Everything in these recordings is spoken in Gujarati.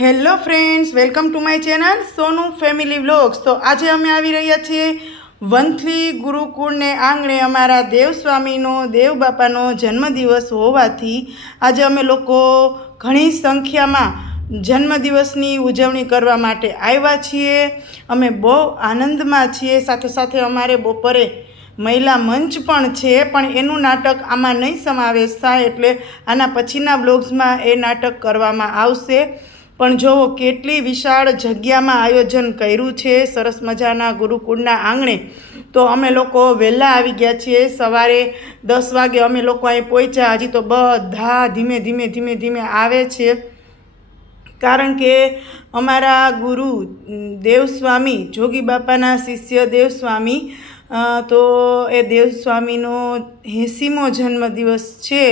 Hello friends, welcome to my channel Sonu family vlogs. તો આજે અમે આવી રહ્યા છીએ વંથલી ગુરુકુળને આંગણે અમારા દેવસ્વામીનો, દેવબાપાનો જન્મદિવસ હોવાથી આજે અમે લોકો ઘણી સંખ્યામાં જન્મદિવસની ઉજવણી કરવા માટે આવ્યા છીએ. અમે બહુ આનંદમાં છીએ. સાથે સાથે અમારે બપોરે મહિલા મંચ પણ છે, પણ એનું નાટક આમાં નહીં સમાવેશ થાય એટલે આના પછીના વ્લોગ્સમાં એ નાટક કરવામાં આવશે. પણ જુઓ કેટલી વિશાળ જગ્યામાં આયોજન કર્યું છે, સરસ મજાના ગુરુકુળના આંગણે, તો અમે લોકો વહેલા આવી ગયા છીએ. સવારે દસ વાગે અમે લોકો અહીં પહોંચ્યા. હજી તો બધા ધીમે ધીમે ધીમે ધીમે આવે છે. કારણ કે અમારા ગુરુ દેવસ્વામી, જોગી બાપાના શિષ્ય દેવસ્વામી તો એ દેવસ્વામીનો એંસીમો જન્મદિવસ છે.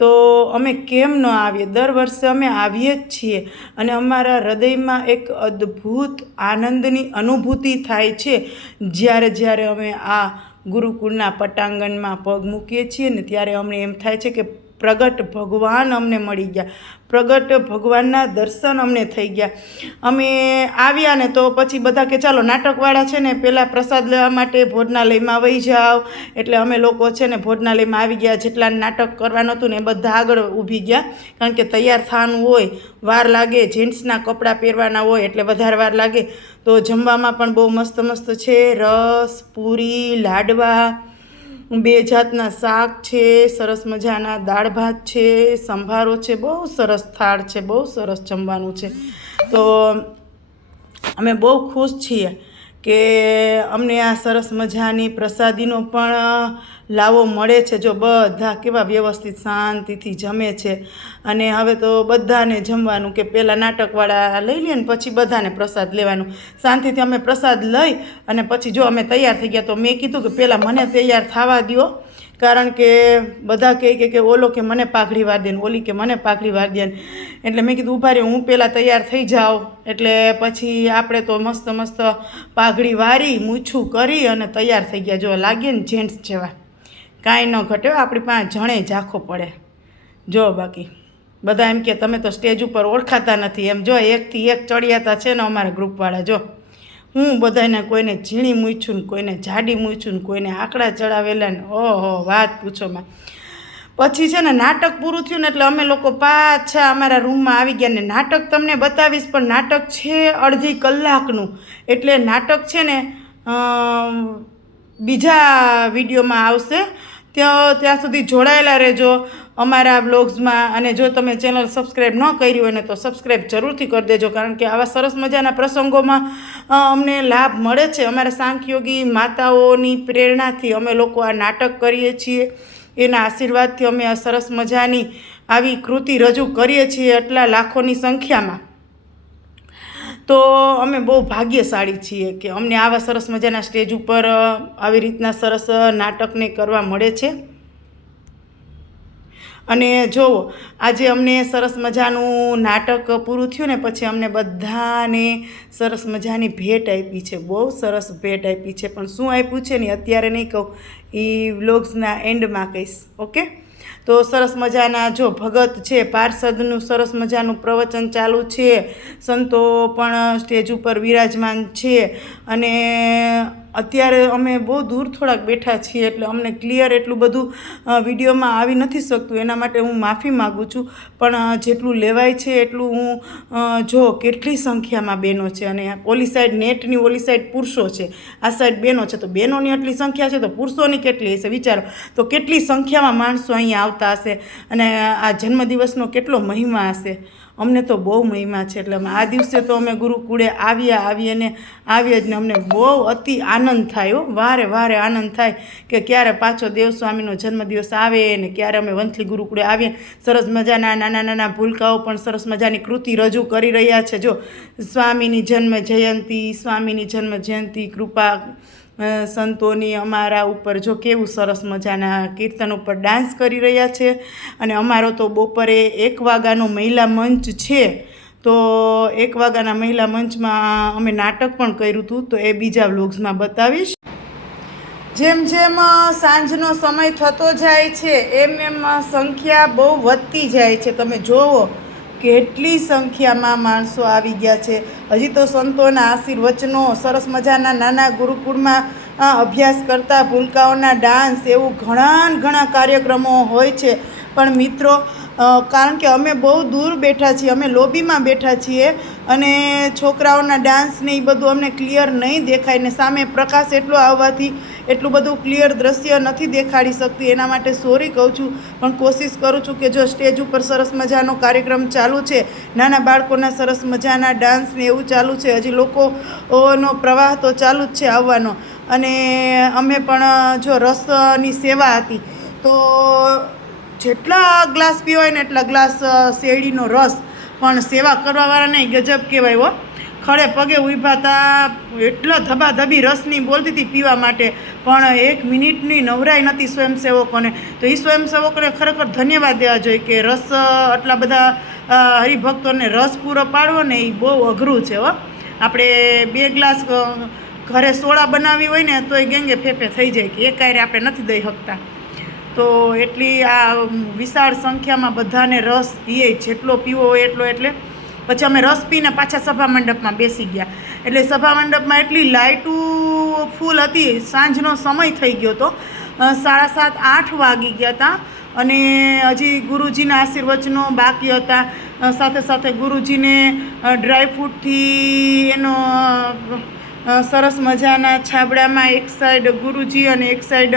તો અમે કેમ ન આવીએ? દર વર્ષે અમે આવીએ જ છીએ અને અમારા હૃદયમાં એક અદ્ભુત આનંદની અનુભૂતિ થાય છે. જ્યારે જ્યારે અમે આ ગુરુકુળના પટાંગણમાં પગ મૂકીએ છીએ ને ત્યારે અમને એમ થાય છે કે પ્રગટ ભગવાન અમને મળી ગયા. પ્રગટ ભગવાનના દર્શન અમને થઈ ગયા. અમે આવ્યા ને તો પછી બધા કે, ચાલો, નાટકવાળા છે ને પહેલાં પ્રસાદ લેવા માટે ભોજનાલયમાં વહી જાઓ. એટલે અમે લોકો છે ને, ભોજનાલયમાં આવી ગયા. જેટલા નાટક કરવાનું હતું ને, એ બધા આગળ ઊભી ગયા. કારણ કે તૈયાર થવાનું હોય, વાર લાગે જેન્ટ્સના કપડાં પહેરવાના હોય, એટલે વધારે વાર લાગે. તો જમવામાં પણ બહુ મસ્ત મસ્ત છે. રસ, પૂરી, લાડવા બે જાતના શાક છે, સરસ મજાના દાળ ભાત છે, સંભારો છે, બહુ સરસ થાળ છે, બહુ સરસ જમવાનું છે. તો અમે બહુ ખુશ છીએ. કે અમને આ સરસ મજાની પ્રસાદીનો પણ લાવો મળે છે જો બધા કેવા વ્યવસ્થિત શાંતિથી જમે છે. અને હવે તો બધાને જમવાનું કે પહેલાં નાટકવાળા લઈ લે ને પછી બધાને પ્રસાદ લેવાનું. શાંતિથી અમે પ્રસાદ લઈ અને પછી જો અમે તૈયાર થઈ ગયા તો મેં કીધું કે પહેલાં મને તૈયાર થવા દ્યો. કારણ કે બધા કહે કે કે ઓલો કે મને પાઘડી વાર દે ઓલી કે મને પાઘડી વાર દે એટલે મેં કીધું ઊભા રે હું પહેલાં તૈયાર થઈ જાઉં. એટલે પછી આપણે તો મસ્ત મસ્ત પાઘડી વારી, મૂછું કરી અને તૈયાર થઈ ગયા. જો લાગીએ ને જેન્ટ્સ જેવા. કાંઈ ન ઘટે આપણી પાસે જણે ઝાંખો પડે. જો બાકી, બધા એમ કે, તમે તો સ્ટેજ ઉપર ઓળખાતા નથી. એમ જો, એકથી એક ચડિયાતા છે ને અમારા ગ્રુપવાળા જો. હું બધાને કોઈને ઝીણી મૂછું ને કોઈને જાડી મૂછું ને કોઈને આંકડા ચડાવેલા ને ઓહો, વાત પૂછો માં. પછી છે ને નાટક પૂરું થયું ને એટલે અમે લોકો પાછા અમારા રૂમમાં આવી ગયા ને નાટક તમને બતાવીશ, પણ નાટક છે અડધી કલાકનું. એટલે નાટક છે ને બીજા વિડીયોમાં આવશે. ત્યાં ત્યાં સુધી જોડાયેલા રહેજો અમારા બ્લોગ્સમાં. અને જો તમે ચેનલ સબસ્ક્રાઈબ ન કરી હોય ને તો સબસ્ક્રાઈબ જરૂરથી કરી દેજો, કારણ કે આવા સરસ મજાના પ્રસંગોમાં અમને લાભ મળે છે. અમારા સાંખયોગી માતાઓની પ્રેરણાથી અમે લોકો આ નાટક કરીએ છીએ. એના આશીર્વાદથી અમે આ સરસ મજાની આવી કૃતિ રજૂ કરીએ છીએ એટલા લાખોની સંખ્યામાં. તો અમે બહુ ભાગ્યશાળી છીએ કે અમને આવા સરસ મજાના સ્ટેજ ઉપર આવી રીતના સરસ નાટકને કરવા મળે છે. અને જુઓ આજે અમને સરસ મજાનું નાટક પૂરું થયું ને પછી અમને બધાને સરસ મજાની ભેટ આપી છે, બહુ સરસ ભેટ આપી છે. પણ શું આપ્યું છે ને અત્યારે નહીં કહું એ વ્લોગ્સના એન્ડમાં કહીશ, ઓકે? તો સરસ મજાના જો ભગત છે, પાર્ષદનું સરસ મજાનું પ્રવચન ચાલુ છે. સંતો પણ સ્ટેજ ઉપર વિરાજમાન છે અને અત્યારે અમે બહુ દૂર થોડાક બેઠા છીએ એટલે અમને ક્લિયર એટલું બધું વિડીયોમાં આવી નથી શકતું. એના માટે હું માફી માગું છું. પણ જેટલું લેવાય છે એટલું હું જો કેટલી સંખ્યામાં બહેનો છે અને ઓલી સાઈડ નેટની ઓલી સાઈડ પુરુષો છે, આ સાઈડ બહેનો છે, તો બહેનોની આટલી સંખ્યા છે, તો પુરુષોની કેટલી હશે? વિચારો. તો કેટલી સંખ્યામાં માણસો અહીંયા આવતા હશે અને આ જન્મદિવસનો કેટલો મહિમા હશે? અમને તો બહુ મહિમા છે. એટલે આ દિવસે તો અમે ગુરુકુળે આવ્યા આવીએ ને આવીએ જ ને અમને બહુ અતિ આનંદ થાય હો. વારે વારે આનંદ થાય કે ક્યારે પાછો દેવ સ્વામીનો જન્મદિવસ આવે ને ક્યારે અમે વંથલી ગુરુકુળે આવીએ સરસ મજાના નાના નાના ભૂલકાઓ પણ સરસ મજાની કૃતિ રજૂ કરી રહ્યા છે. જો સ્વામીની જન્મ જયંતી, સ્વામીની જન્મ જયંતી, કૃપા સંતોની અમારા ઉપર જો કેવું સરસ મજાના કીર્તન ઉપર ડાન્સ કરી રહ્યા છે અને અમારો તો બપોરે એક વાગ્યાનો મહિલા મંચ છે, તો એક વાગ્યાના મહિલા મંચમાં અમે નાટક પણ કર્યું હતું, તો એ બીજા વ્લોગ્સમાં બતાવીશ. જેમ જેમ સાંજનો સમય થતો જાય છે, એમ એમ સંખ્યા બહુ વધતી જાય છે. તમે જોવો કેટલી સંખ્યામાં માણસો આવી ગયા છે? હજી તો સંતોના આશીર્વચનો સરસ મજાના નાના ગુરુકુળમાં અભ્યાસ કરતા ભૂલકાઓના ડાન્સ એવું ઘણા ઘણા કાર્યક્રમો હોય છે. પણ મિત્રો કારણ કે અમે બહુ દૂર બેઠા છીએ, અમે લોબીમાં બેઠા છીએ અને છોકરાઓના ડાન્સ ને એ બધું અમને ક્લિયર નહીં દેખાય ને સામે પ્રકાશ એટલો આવવાથી એટલું બધું ક્લિયર દ્રશ્ય નથી દેખાડી શકતી. એના માટે સોરી કહું છું, પણ કોશિશ કરું છું કે જો સ્ટેજ ઉપર સરસ મજાનો કાર્યક્રમ ચાલુ છે, નાના બાળકોના સરસ મજાના ડાન્સ ને એવું ચાલુ છે, હજી લોકોનો પ્રવાહ તો ચાલુ જ છે આવવાનો. અને અમે પણ, જો રસની સેવા હતી, તો જેટલા ગ્લાસ પીવાય ને એટલા ગ્લાસ શેરડીનો રસ. પણ સેવા કરવાવાળા નહીં ગજબ કહેવાય હો. ખડે પગે ઊભા હતા એટલા ધબાધબી રસની બોલતી હતી પીવા માટે. પણ એક મિનિટની નવરાઈ નથી સ્વયંસેવકોને. તો એ સ્વયંસેવકોને ખરેખર ધન્યવાદ દેવા જોઈએ કે રસ આટલા બધા હરિભક્તોને રસ પૂરો પાડવો ને એ બહુ અઘરું છે, હો. આપણે બે ગ્લાસ ઘરે સોડા બનાવી હોય ને તો એ ગેંગે ફેફે થઈ જાય કે એ કાંઈ આપણે નથી દઈ શકતા. તો એટલી આ વિશાળ સંખ્યામાં બધાને રસ પીએ જેટલો પીવો હોય એટલો એટલે પછી અમે રસ પીને પાછા સભા મંડપમાં બેસી ગયા. એટલે સભા મંડપમાં એટલી લાઇટુ ફૂલ હતી, સાંજનો સમય થઈ ગયો હતો સાડા સાત, આઠ વાગી ગયા હતા અને હજી ગુરુજીના આશીર્વચનો બાકી હતા. સાથે સાથે ગુરુજીને ડ્રાયફ્રૂટથી એનો સરસ મજાના છાબડામાં એક સાઈડ ગુરુજી અને એક સાઈડ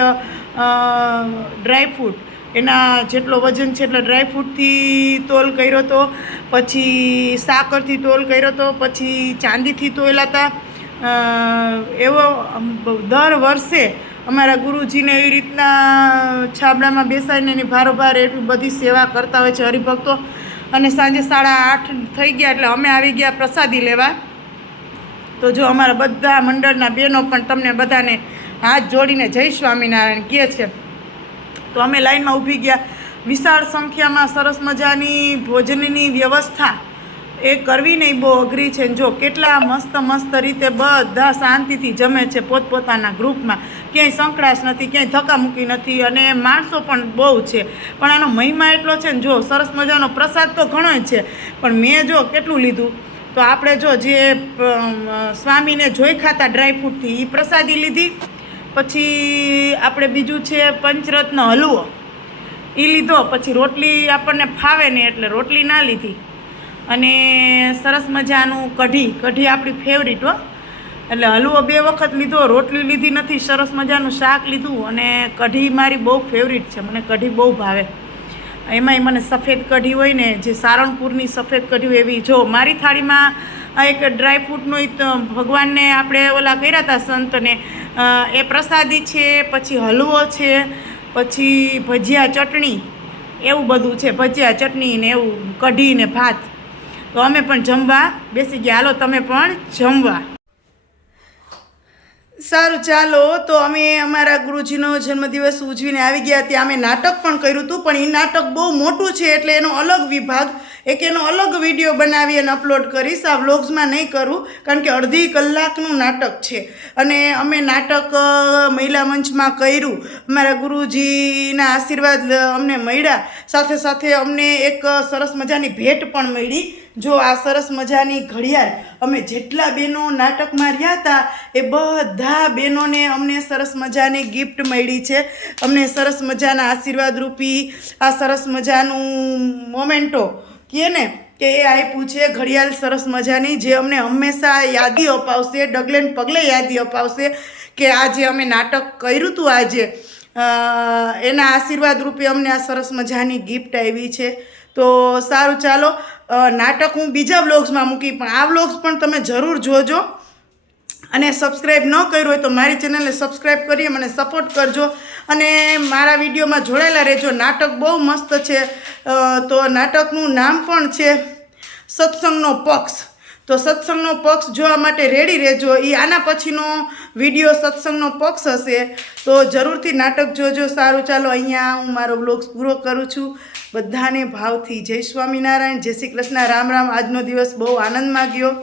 ડ્રાયફ્રૂટ એના જેટલો વજન છે એટલે ડ્રાયફ્રૂટથી તોલ કર્યો હતો પછી સાકરથી તોલ કર્યો હતો પછી ચાંદીથી તોયલા હતા એવો દર વર્ષે અમારા ગુરુજીને એવી રીતના છાબડામાં બેસાડીને એની ભારોભાર એટલી બધી સેવા કરતા હોય છે હરિભક્તો. અને સાંજે સાડા આઠ થઈ ગયા એટલે અમે આવી ગયા પ્રસાદી લેવા. તો જો અમારા બધા મંડળના બહેનો પણ તમને બધાને હાથ જોડીને જય સ્વામિનારાયણ કહે છે. તો અમે લાઈનમાં ઊભી ગયા. વિશાળ સંખ્યામાં સરસ મજાની ભોજનની વ્યવસ્થા એ કરવી નહીં બહુ અઘરી છે. જો કેટલા મસ્ત મસ્ત રીતે બધા શાંતિથી જમે છે પોતપોતાના ગ્રુપમાં. ક્યાંય સંકળાશ નથી, ક્યાંય ધક્કામુક્કી નથી અને માણસો પણ બહુ છે. પણ આનો મહિમા એટલો છે ને, જો સરસ મજાનો પ્રસાદ તો ઘણો જ છે, પણ મેં જો કેટલું લીધું? તો આપણે જો જે સ્વામીને જોઈ ખાતા ડ્રાયફ્રૂટથી એ પ્રસાદી લીધી. પછી આપણે બીજું છે પંચરત્ન હલવો. એ લીધો, પછી રોટલી આપણને ફાવે નહીં એટલે રોટલી ના લીધી. અને સરસ મજાનું કઢી કઢી આપણી ફેવરિટ હો. એટલે હલવો બે વખત લીધો, રોટલી લીધી નથી, સરસ મજાનું શાક લીધું, અને કઢી મારી બહુ ફેવરિટ છે, મને કઢી બહુ ભાવે. એમાંય મને સફેદ કઢી હોય ને, જે સારણપુરની સફેદ કઢી હોય એવી, જો, મારી થાળીમાં એક ડ્રાયફ્રૂટનું ભગવાનને આપણે ઓલા કર્યા હતા સંતને એ પ્રસાદી છે, પછી હલવો છે પછી ભજીયા ચટણી, એવું બધું છે. ભજીયા ચટણી ને એવું કઢી ને ભાત. તો અમે પણ જમવા બેસી ગયા. હાલો, તમે પણ જમવા. સારું, ચાલો. તો અમે અમારા ગુરુજીનો જન્મદિવસ ઉજવીને આવી ગયા. ત્યાં અમે નાટક પણ કર્યું હતું, પણ એ નાટક બહુ મોટું છે, એટલે એનો અલગ વિભાગ એક એનો અલગ વીડિયો બનાવી અને અપલોડ કરીશ. આ વ્લોગ્સમાં નહીં કરું, કારણ કે અડધી કલાકનું નાટક છે. અને અમે નાટક મહિલા મંચમાં કર્યું. અમારા ગુરુજીના આશીર્વાદ અમને મળ્યા. સાથે સાથે અમને એક સરસ મજાની ભેટ પણ મળી. જો આ સરસ મજાની ઘડિયાળ અમે જેટલા બહેનો નાટકમાં રહ્યા હતા, એ બધા બહેનોને અમને સરસ મજાની ગિફ્ટ મળી છે. અમને સરસ મજાના આશીર્વાદ રૂપી આ સરસ મજાનું મોમેન્ટો કહે ને કે એ આપ્યું છે ઘડિયાળ સરસ મજાની જે અમને હંમેશા યાદી અપાવશે, ડગલે પગલે યાદી અપાવશે કે આજે અમે નાટક કર્યું હતું આજે. એના આશીર્વાદ રૂપે અમને આ સરસ મજાની ગિફ્ટ આવી છે. તો સારું, ચાલો નાટક હું બીજા વ્લોગ્સમાં મૂકી પણ આ વ્લોગ્સ પણ તમે જરૂર જોજો. અને સબસ્ક્રાઈબ ન કર્યું હોય તો મારી ચેનલને સબસ્ક્રાઈબ કરી મને સપોર્ટ કરજો. અને મારા વિડીયોમાં જોડાયેલા રહેજો. નાટક બહુ મસ્ત છે. તો નાટકનું નામ પણ છે સત્સંગનો પક્ષ. તો સત્સંગનો પક્ષ જોવા માટે રેડી રહેજો. એ આના પછીનો વીડિયો સત્સંગનો પક્ષ હશે. તો જરૂરથી નાટક જોજો. સારું ચાલો, અહીંયા હું મારો બ્લોગ્સ પૂરો કરું છું. બધાને ભાવથી જય સ્વામિનારાયણ. જય શ્રી કૃષ્ણ. રામ રામ. આજનો દિવસ બહુ આનંદમાં ગયો.